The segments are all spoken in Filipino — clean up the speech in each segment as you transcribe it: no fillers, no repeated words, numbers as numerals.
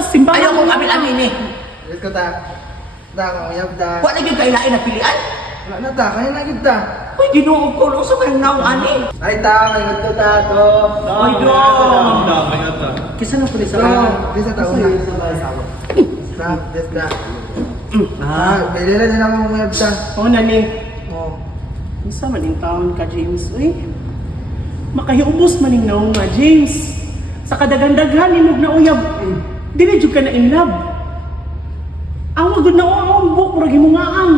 na simbahan. Ayaw kong amin-amin eh. Dito ta. Ta kang uyab ta. Wa na gyud kailain na pilian. Wala na ta, kaya na kita. Uy, Ginoo ko, sa man naong ani. Ay ta, may gusto ta to. Ay, dong. Kisa na pala sa So, dito ta una. Ta, dito ta. Bili na din ako uyab ta. Oh, nani. Oh. Isa man yung taon ka, James. Uy, makahiubos man yung naong nga, James. Sa kadagandaghan, imog na uyab. Dili jud ka na in love. Ang magod na ang buhok, murag mo nga ang.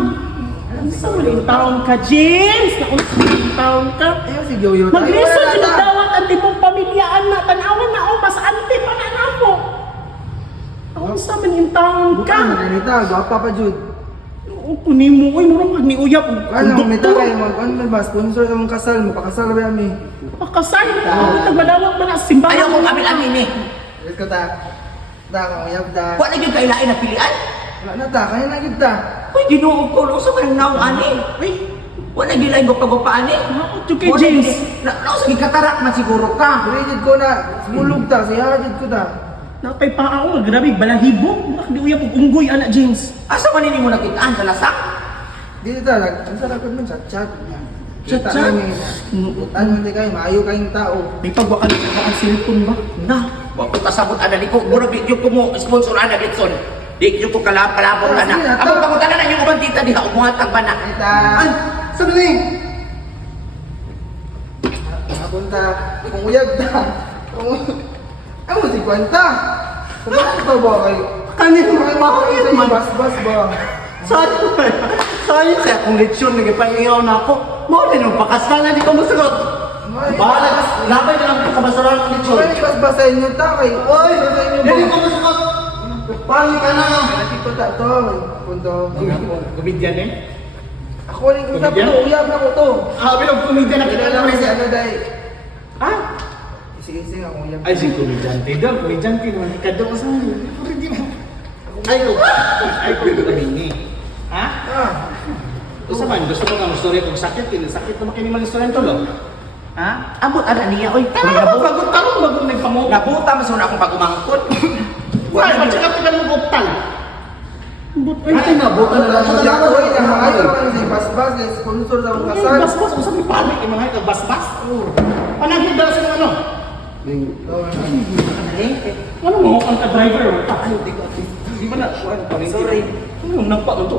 Isa man yung taon ka, James. Naunsa man yung taon ka. Ayaw si Yoyo. Maglisod yung nagdawat ang timong pamilyaan na tanawan na o mas ante pa na namo. Ang sa man yung taon Bukan ka. na ganita, gwapa pa jud. O kunin mo, uy, murang ni uyab. Ano, may ta kayo ano ba sponsor sa mong kasal mo, pakasal ba kami. Pakasal. Nagmadawat man na sa simbahan. Ayaw kong amin-amin eh. Dito ta. Ta kang uyab ta. Wa na gyud kailain na pilian. Wala na ta, kaya na kita. Uy, Ginoo ko, sa man naong ani. Uy, wa na gyud lain gupag-gupa ani. Ako to kay James. Na sa gikatarak man siguro ka. Pinigid ko na, sumulog ta, sayagid ko ta. Napay pa ako, grabe, balahibo. Bakit di uyab og unggoy, anak James? Asa man ini mo nakitaan sa lasak? Dito ta, ang sarap man sa chat. Chat-chat? Ano hindi kayo, maayo kayong tao. May pagwakan ang cellphone ba? Na, wa ko kasabot ana liko. Mura video ko mo sponsor ana Bitson. Di ko kalabot ana. sige, Ako pangutana na yung ubang tita diha ug mga tagbana. Kita. Ay, Sabi ni. Napunta, kung uyag ta. Ano si Kwanta? Sabi ko ba kayo? Kanin mo, Bakit bakit man? man? Bas-bas ba? Sorry sa akong leksyon, nagipahingaw na ako. Mo din ang pakasalan, di ko masagot. Bahala ka, labay na lang sa basurahan ng leksyon. Ay, bas-bas sa inyo ta kay. Oy, hindi ko masagot. Pali ka na. Nakito ta to. Pundo. Komedyan eh? Ako rin kung sabi ko, uyab na ko to. Sabi ng komedyan na Kilala mo si ano dahil. Ha? Isi-isi ang uyab. Ay, si komedyante daw. Komedyante naman. Kadong sa akin. Hindi mo. Ay, ko ito kamini. Ha? Ah, Gusto man, gusto ko ng story kung sakit. Sakit na makinimal story ito, lo. Ha? Amot ana niya oy. Kaya ako bagot tarong bagot nagpamuka. Nabuta man sa akong pagumangkot. Wala, matsaka ka ng buktal. Ate na, buta na lang. Kaya ko rin, ang maayo ka si Bas-bas, kay sponsor sa mga kasal. Bas-bas, usap ni pare, yung mga ito, bas-bas. Panagin daw sa mga ano? Ano mo ang ka-driver? Ay, di ko. Di ba na? Sorry. Ano, nampak ito?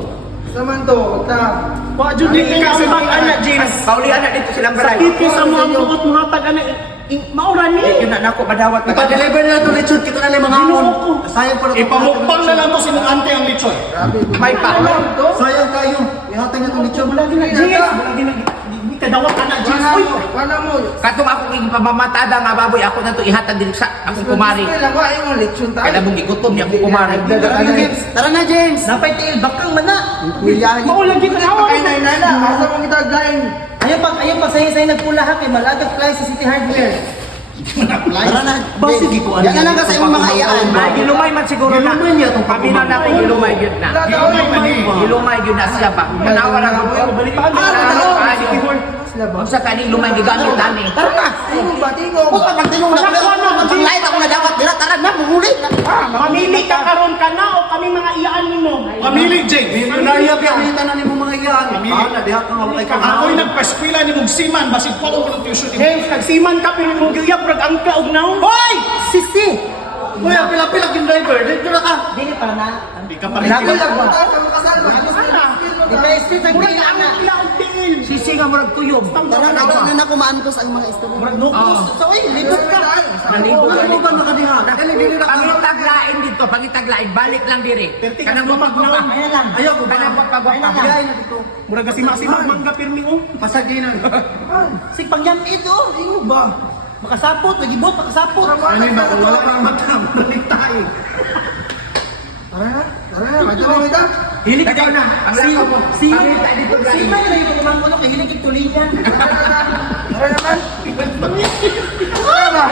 Naman to, ta. Wa jud di ka sa mga anak, James. Paulian na dito silang baray. Sakit sa mga buot mga tag anak. Maura ni. Yun na nako madawat na. Pa-deliver na ito, lechon. Kita na lang mga hamon. Sayang pa. Ipamukbang na lang to si mong ante ang lechon. Grabe. May pa. Sayang kayo. Ihatay na itong lechon. Wala na, James. Hindi ka dawat anak, James. Uy! Wala mo. Katong akong ipamamatada nga baboy ako na to ihatag din sa akong kumari. Kaya lang, wala yung lechon tayo. Kaya mong gigutom niya akong kumari. Tara na, James. Napay tiil, bakang man na. Maulang kita na ako. Ay, nana. Asa mong itagayin? Ayaw pag sayo-sayo nagpula ha kay malagap fly sa City Hardware. Tara na. Basi di ko Yan na lang kasi yung mga iyaan. Ay, gilumay man siguro na. Gilumay niya itong Kami na ako gilumay yun na. Gilumay yun na siya ba? Manawa na ako. Kung sa kaning lumay gigamit namin. Tara na. Tingog ba? Tingog. Kung pagtingong na pag-light ako na dapat dira tara na muli. Mamili ka karon ka na o kami mga iyaan nimo. Pamili, Jake. Milyonaria pinita na nimo mga iyaan. Pamili. Diha ko nga kay Ako'y nagpa-eskwela ni mong siman, basig pa ko ng tuition ni James, kagsiman ka pero mo giyap rag ang ka og naon. Hoy! Sisi! Kuya, pila-pila yung driver. Dito na ka. Dili para na. Hindi ka pa rin. Lagi lang ba? Tayo kami kasal ba? Ipa-street ang Mura dili na ang na. ila og tiil. Sisi nga murag kuyob. Tara na na kumaantos ang mga istorya. Nukos. So, libot ka. Nalibot ka. Ano ba nakadiha? Kami taglain dito, pangitaglain, balik lang diri. Kanang mapagpa. Ayan lang. Ayaw ko. Kanang mapagpa. Bigay na dito. Mura kasi masimang mangga pirmi o. Pasaginan. Sig pangyapit oh. Ingo ba? Makasapot, nagibot, makasapot. Ano ba? Kung wala kang mata, balik tayo. Tara na. Tara na. Madyo na kita. Hilig Ikaw na, ang Si lakaw mo. si Pangita dito si lagi. man na yung kumakulo kay hilig itulingan. Tara naman. Tara na.